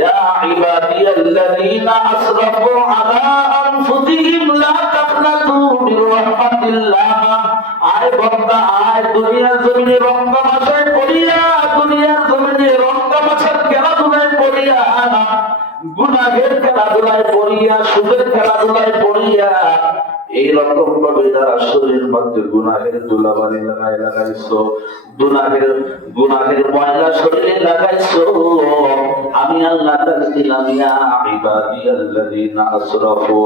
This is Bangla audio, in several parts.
ইয়া ইবাদিয়াল্লাযীনা আসরাফু আলা আনফুসিহিম লা তাকনাতু মির রাহমাতিল্লাহ। আয় বান্দা আয়, দুনিয়ার জমিনে রঙ্গমাশায় পড়িয়া, দুনিয়ার জমিনে রঙ্গমাশার খেলাধুলায় পড়িয়া, গুনাহের খেলাধুলায় পড়িয়া, সুদের খেলাধুলায় পড়িয়া এইরকম ভাবে যারা শরীরের মধ্যে গুনাহের ধুলাবালি লাগাইছো, গুনাহের ময়লা শরীরে লাগাইছো, আমি আল্লাহ তাআলা দিলাম ইয়া ইবাদিয়াল্লাযীনা আসরাফু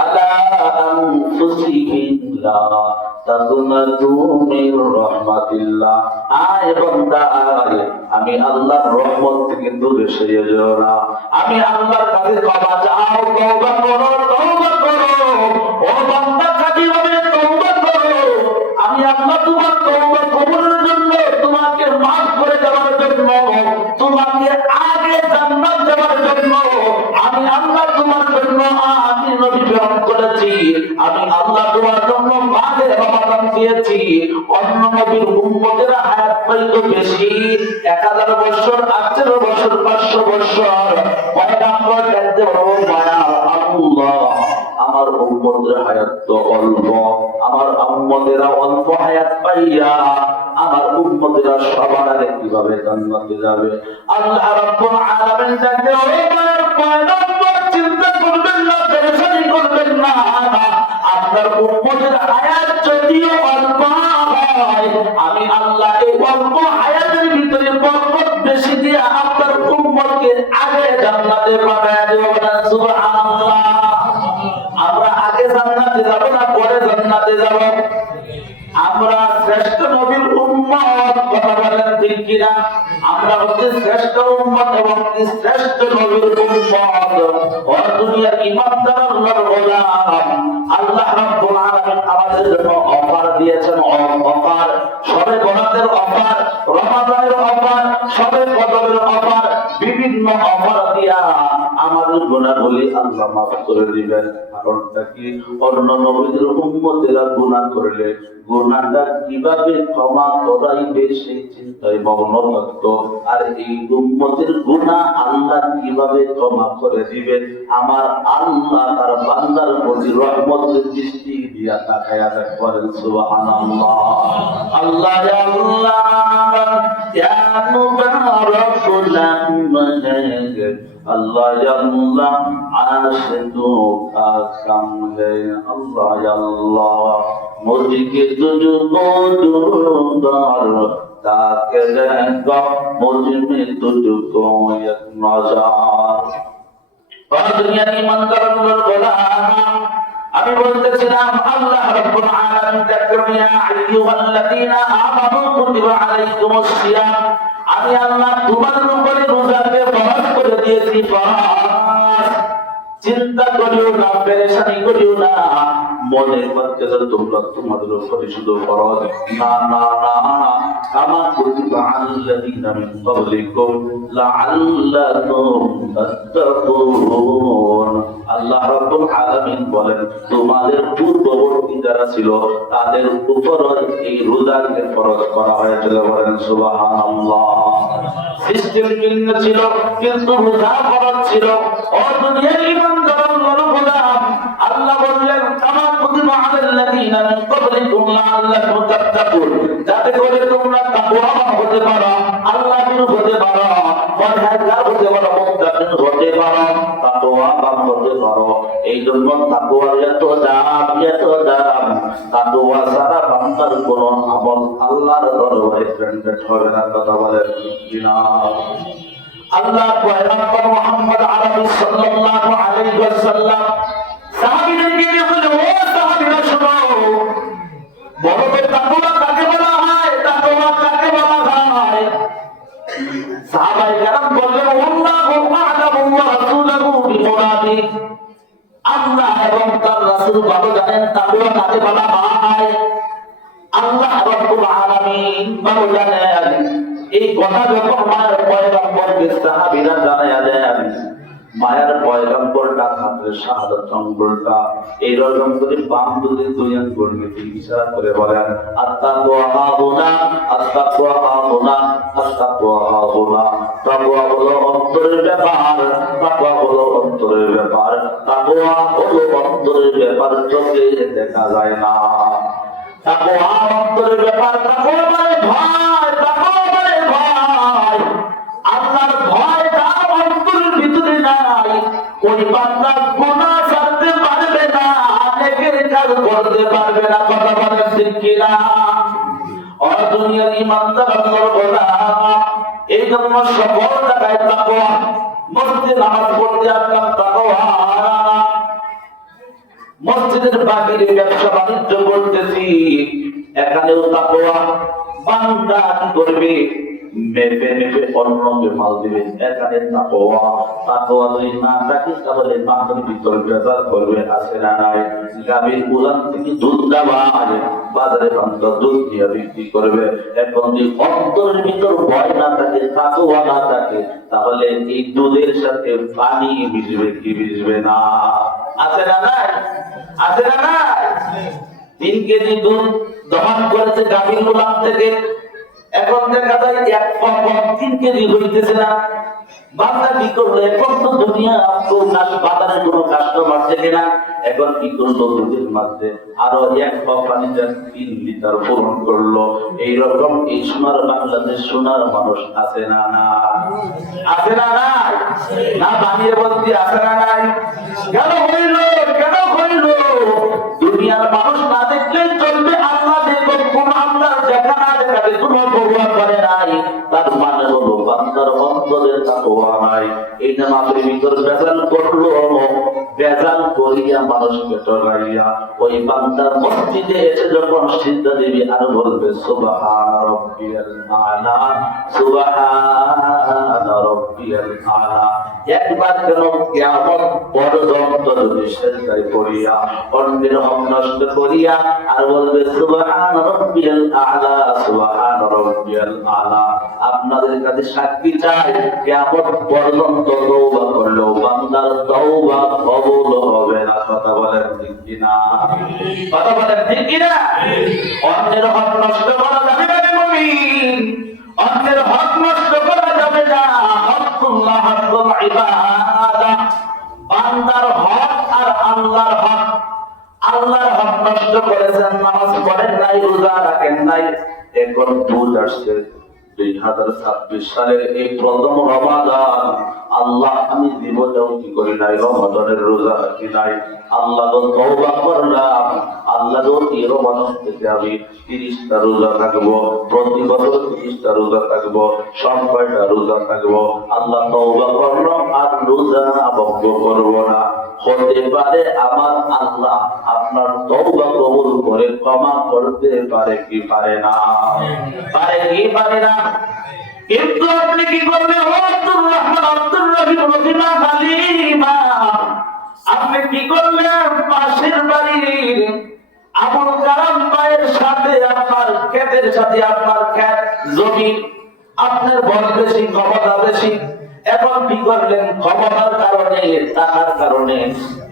আলা আনফুসিহিম লা তাকনাতু মির রাহমাতিল্লাহ। আয় বান্দা আয়, আমি আল্লাহর রহমত থেকে দূরে সরে যেও না, আমি আল্লাহর কাছে ক্ষমা চাও, তওবা করো, তওবা করো। ও বান্দা কিভাবে তওবা করো? আমি আল্লাহ তোমার তওবা কবুলের জন্য, তোমাকে মাফ করে দেওয়ার জন্য, তোমাকে আগে জান্নাত দেওয়ার জন্য আমি আল্লাহ তোমার জন্য আমি নবী প্রেরণ করেছি। আমি আল্লাহ তোমার জন্য মাঝে রমাদান দিয়েছি। অন্য নবীর উম্মতেরা হায়াত পাইতো বেশি, 1000 বছর, 18 বছর, 500 বছর। পয়গম্বর বলতে বড় মায়া আল্লাহ, আমার উম্মতের হায়াত তো অল্প, আমার উম্মতেরা অল্প হায়াত পাইয়া আমার উম্মতেরা সবার আগে কিভাবে জান্নাতে যাবে? আল্লাহ রাব্বুল আলামিন যাকে ওই পয়গম্বর চিন্তা করবেন না, পেরেশানি করবেন না। আপনার উম্মতের হায়াত যদিও অল্প হয়, আমি আল্লাহ এই অল্প হায়াতের ভিতরে বরকত বেশি দিয়ে আপনার উম্মতকে আগে জান্নাতে পাঠায় দেব। সুবহানাল্লাহ। আমরা আগে জান্নাতে যাব না পরে জান্নাতে যাব? আমরা শ্রেষ্ঠ নবীর উম্মত, কথা বলেন ঠিক কিনা? আমরা হচ্ছে শ্রেষ্ঠ উম্মত এবং শ্রেষ্ঠ নবীর উম্মত। ও দুনিয়ার ইমানদার আল্লাহর গোলাম, আল্লাহ রাব্বুল আলামিন আমাদের জন্য অফার দিয়েছেন, অফার, সবে বরাতের অফার, রমাদানের অফার, সবে কদরের অফার, বিভিন্ন অফার দিয়া আমাদের গুনাহগুলি আল্লাহ মাফ করে দিবেন। কারণটা কি? অন্য নবীদের উম্মতেরা গুনাহ করলে গুনাহটা কিভাবে ক্ষমা করাইবে সেই চিন্তায় মগ্ন থাকতো, আর এই উম্মতের গুনাহ আল্লাহ কিভাবে ক্ষমা করে দিবেন আমার আল্লাহ তার বান্দার প্রতি রহমতের দৃষ্টি দিয়া তাকায়া দেখবেন। সুবহানাল্লাহ। আল্লাহ ইয়া আল্লাহ ইয়া মুবারাকুল আমহাগ, আল্লাহ ইয়া আল্লাহ আশিকু কাম হে, আল্লাহ ইয়া আল্লাহ মুঝকে তুঝকো দুরদার তাকে দেখো মুঝমে তুঝকো এক নজর। দুনিয়ার ইমানদার আল্লাহর গোলাম, আমি বলতেছিলাম আল্লাহ রাব্বুল আলামিন দেখবেন ইয়া আইয়ুহাল্লাযীনা আমানু কুতিবা আলাইকুমুস সিয়াম, আমি আল্লাহ তোমাদের উপরে রোজাকে ফরজ করে দিয়েছি। ফরজ। চিন্তা করিও না, পেরেশানি করিও না, মনে করতে তোমরা তোমাদের উপরে শুধু ফরজ না, না না, কামা কুতিবা আলাল্লাযীনা মিন ক্বাবলিকুম লাআল্লাকুম তাত্তাকুন। আল্লাহ রাব্বুল আলামিন বলেন তোমাদের পূর্ববর্তী যারা ছিল তাদের উপর এই রোজাকে ফরজ করা হয়েছিল। বলেন সুবহানাল্লাহ। সিস্টেম ভিন্ন ছিল কিন্তু রোজা ফরজ ছিল। ও দুনিয়ার ইমানদার আল্লাহর গোলাম, আল্লাহ বললেন কামা কুতিবা আলাল্লাযীনা মিন ক্বাবলিকুম লাআল্লাকুম তাত্তাকুন, যাতে করে তোমরা তাকওয়াবান হতে পারো, আল্লাহর হতে পারো, পরহেজগার হতে পারো, মুত্তাকিন হতে পারো, তাকওয়াবান হতে পারো। এই জন্য তাকওয়ার এত দাম, এত দাম। তাকওয়া ছাড়া বান্দার কোনো আমল আল্লাহর দরবারে গ্রহণ হবে না। কথা বলেন কিনা? আল্লাহ পয়গম্বর মুহাম্মদ আরবি সাল্লাল্লাহু আলাইহি ওয়াসাল্লাম সাহাবীদেরকে নিয়ে বলে, ও সাহাবীরা শুনো, বড় তাকওয়া কাকে বলা হয়? তাকওয়া কাকে বলা হয়? সাহাবায়ে কেরাম বললেন আল্লাহু আ'লামু ওয়া রাসূলুহু বিমুরাদি, আল্লাহ এবং তার রাসূল ভালো জানেন তাকওয়া কাকে বলা হয়। আল্লাহ রাব্বুল আলামিন ভালো জানেন। এই কথা যখন মায়ের পয়গম্বরকে সাহাবীরা জানায়া দেন, মায়ের পয়গম্বর ডাক হাতে শাহাদাত আঙ্গুলটা এইরকম করে বাম দুই দুই আঙ্গুল নিয়ে ইশারা করে বলেন আত্তাকওয়া হাউনা, আত্তাকওয়া হাউনা, আত্তাকওয়া হাউনা। তাকওয়া হলো অন্তরের ব্যাপার, তাকওয়া হলো অন্তরের ব্যাপার, চোখে দেখা যায় না। তাকওয়া অন্তরের ব্যাপার। তাকওয়া মানে ভয়, তাকওয়া মানে ভয়। আল্লাহর ভয় তার অন্তরের ভিতরে নাই, ওই বান্দা গুনাহ ছাড়তে পারবে না, নেকের কাজ করতে পারবে না। কথা বলেন ঠিক কিনা? আর দুনিয়ার ইমানদার আল্লাহর গোলাম, এই জন্য সকল জায়গায় তাকওয়া। মসজিদে নামাজ পড়তে আসলাম, তাকওয়া। মসজিদের বাহিরে ব্যবসা বাণিজ্য করতেছি, এখানেও তাকওয়া। বান্দা কি করবে? মেপে মেপে অন্যকে মাল দিবে, এখানে তাকওয়া। তাকওয়া যদি না থাকে তাহলে মাথার ভিতর ভেজাল করবে, আছে না নাই? গাভীর উলান থেকে দুধ দেওয়া, বাজারে বান্দা দুধ দিয়ে বিক্রি করবে। এখন যদি অন্তরের ভিতর ভয় না থাকে, তাকওয়া না থাকে, তাহলে এই দুধের সাথে পানি মিশবে কি মিশবে না? আছে না নাই? আছে না নাই? 3 কেজি দুধ দহন করেছে গাভীর উলান থেকে, এখন দেখা যায় 1 পণ 3 কেজি হইতেছে না। বান্দা কি করলো? এখন তো দুনিয়া বাজারে কোনো কাস্টমার থেকে না, এখন কি করলো? দুধের মধ্যে আরো 1 পণ পানিতে 3 লিটার পূরণ করলো। এইরকম এই সোনার বাংলাদেশ সোনার মানুষ আছে না না? আছে না নাই? না বানিয়ে বলতে আছে না নাই? কেন হইল? কেন হইল? দুনিয়ার মানুষ না দেখলেই চলবে, আল্লাহ দেখবেন। কোন আল্লাহ দেখা না দেখাবে কোনো পরোয়া করে নাই, তার মানে হলো বান্দার অন্তরের তাকওয়া নাই। এই যে মাছের ভিতর ভেজাল করলো, ভেজাল করিয়া মানুষকে ঠকাইয়া ওই বান্দার মসজিদে এসে যখন সিজদা দিবি আর বলবে সুবহান রাব্বিয়াল আলা, সুবহান রাব্বিয়াল আলা। একবার কেন কিয়ামত পর্যন্ত যদি সিজদায় করিয়া অন্যের হক নষ্ট করিয়া আর বলবে সুবহান রাব্বিয়াল আলা, সুবহান রাব্বিয়াল আলা। আপনাদের কাছে সাক্ষী চাই, কিয়ামত পর্যন্ত তওবা করলেও বান্দার তওবা কবুল হবে না। কথা বলেন ঠিক কিনা? কথা বলেন ঠিক কিনা? অন্যের হক নষ্ট করা যাবে না মুমিন, অন্যের হক নষ্ট করা যাবে না। হকুল্লাহ হাক্কুল ইবাদা, বান্দার হক আর আল্লাহর হক। আল্লাহর হক নষ্ট করেছেন, নামাজ পড়েন নাই, রোজা রাখেন নাই। এখন ভুল আসছে 2026 সালের এই প্রথম রমাদান, আল্লাহ আমি জীবনেও কি করি নাই, রমাদানের রোজা রাখি নাই। আল্লাহ তওবা করলাম, আল্লাহ এই রমাদান থেকে আমি 30টা রোজা থাকবো, প্রতি বছর 30টা রোজা থাকবো, সব কয়টা রোজা থাকবো। আল্লাহ তওবা করলাম আর রোজা ভঙ্গ করবো না। হতে পারে আমার আল্লাহ আপনার তওবা কবুল করে ক্ষমা করতে পারে কি পারে না? পারে কি পারে না? কিন্তু আপনি কি করবেন? আব্দুর রহমান, আব্দুর রহিম, রহিমা, হালিমা, আপনি কি করলেন? পাশের বাড়ির আবুল কালাম ভাইয়ের সাথে আপনার ক্ষেতের সাথে আপনার ক্ষেত জমি, আপনার বল বেশি, ক্ষমতা বেশি। এখন কি করলেন? ক্ষমতার কারণে, টাকার কারণে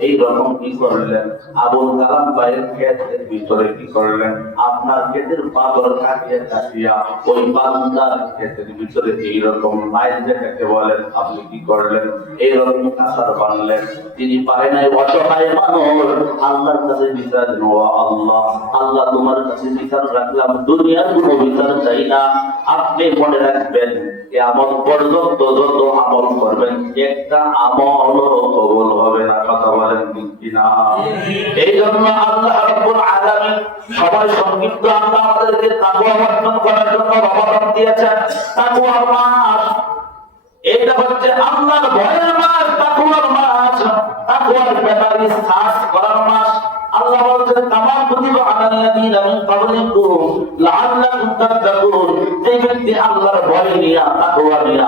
এইরকম কি করলেন? আবুল কালাম ভাইয়ের ক্ষেতের ভিতরে কি করলেন? আপনার ক্ষেতের পাথর কাটিয়ে কাটিয়া ওই বান্দার ক্ষেতের ভিতরে এইরকম মাইল দেখাতে বলেন, আপনি কি করলেন? এইরকম কাঁচার বানলেন। তিনি পারে নাই, অসহায় মানুষ, আল্লাহর কাছে বিচার দেন। ও আল্লাহ, আল্লাহ তোমার কাছে বিচার রাখলাম, দুনিয়ার কোনো বিচার চাই না। আপনি মনে রাখবেন, কিয়ামত পর্যন্ত যত আমল করবেন একটা আমলও কবুল হবে না। কথা বলেন ঠিক কিনা? এই জন্য আল্লাহ রাব্বুল আলামিন, সময় সংক্ষিপ্ত, আল্লাহ আমাদেরকে তাকওয়া অর্জন করার জন্য রমাদান দিয়েছেন। তাকওয়ার মাস, এটা হচ্ছে আল্লাহর ভয়ের মাস, তাকওয়ার মাস, তাকওয়ার ব্যাপারে সার্চ করার মাস। আল্লাহ বলেন কামা কুতিবা আলাল্লাযীনা মিন ক্বাবলিকুম লাআল্লাকুম তাত্তাকুন। যে ব্যক্তি আল্লাহর ভয় নিয়ে, তাকওয়া নিয়ে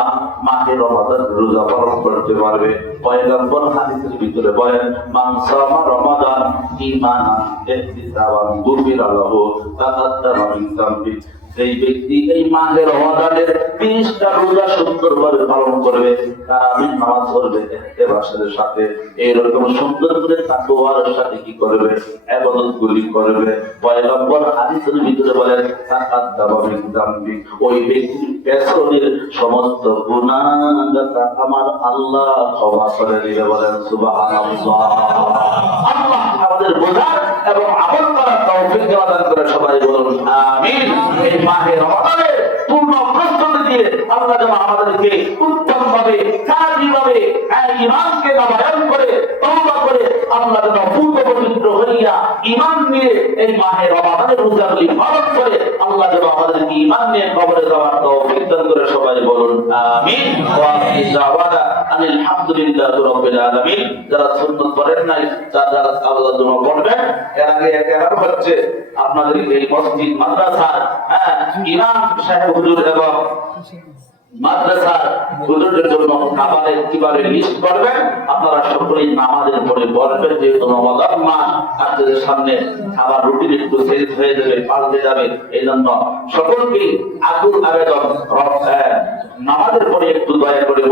মাহে রমাদান রোজা পালন করতে পারবে, পয়গম্বর হাদিসের ভিতরে বলেন মান সামা রমাদান ঈমানান ইহতিসাবান গুফিরা লাহু তাকাদ্দামা মিন যামবি। এই ব্যক্তি এই মাহে রমাদানের 30টা রোজা সুন্দরভাবে পালন করবে, তারাবির নামাজ পড়বে ইখতিলাসের সাথে, এইরকম সুন্দর করে তাকওয়ার সাথে কি করবে, ইবাদতগুলি করবে। পয়গম্বর হাদিসের ভিতরে বলেন তাকাদ্দামা মিন যামবি, ওই ব্যক্তির পেছনের সমস্ত গুনাহগাতা আমার আল্লাহ ক্ষমা করে দিবে। বলেন সুবহানাল্লাহ। আল্লাহ আমাদের বোঝার এবং আমল করার তৌফিক দান করে, সবাই বলুন আমিন। এই মাহে রমাদানের পূর্ণ প্রস্তুতি দিয়ে আল্লাহ যেন আমাদেরকে উত্তম ভাবে, কাজী ভাবে ঈমানকে নবায়ন করে, তওবা করে আল্লাহ যেন পূর্ণ পবিত্র হইয়া ঈমান নিয়ে এই মাহে রমাদানের রোজাগুলি পালন করে আল্লাহ যেন আমাদেরকে ঈমান নিয়ে কবরে যাওয়ার তৌফিক দান করে, সবাই বলুন আমিন। ওয়া আখিরু দাওয়ানা আনিল হামদুলিল্লাহি রাব্বিল আলামিন। যারা সুন্নাত পড়েন নাই তারা আল্লাহর জন্য পড়বেন। এর আগে একটা হচ্ছে আপনাদের এই মসজিদ মাদ্রাসার ইমাম সাহেব হুজুর এবং মাদ্রাসার হুজুরদের জন্য খাবারের কিভাবে লিস্ট করবেন, আপনারা সকলেই নামাজের পরে বলবেন, যেহেতু রমাদান মাস আপনাদের সামনে খাবার রুটিন একটু চেঞ্জ হয়ে যাবে, পাল্টে যাবে, এই জন্য সকলকে আকুল আবেদন নামাজের পরে একটু দয়া করে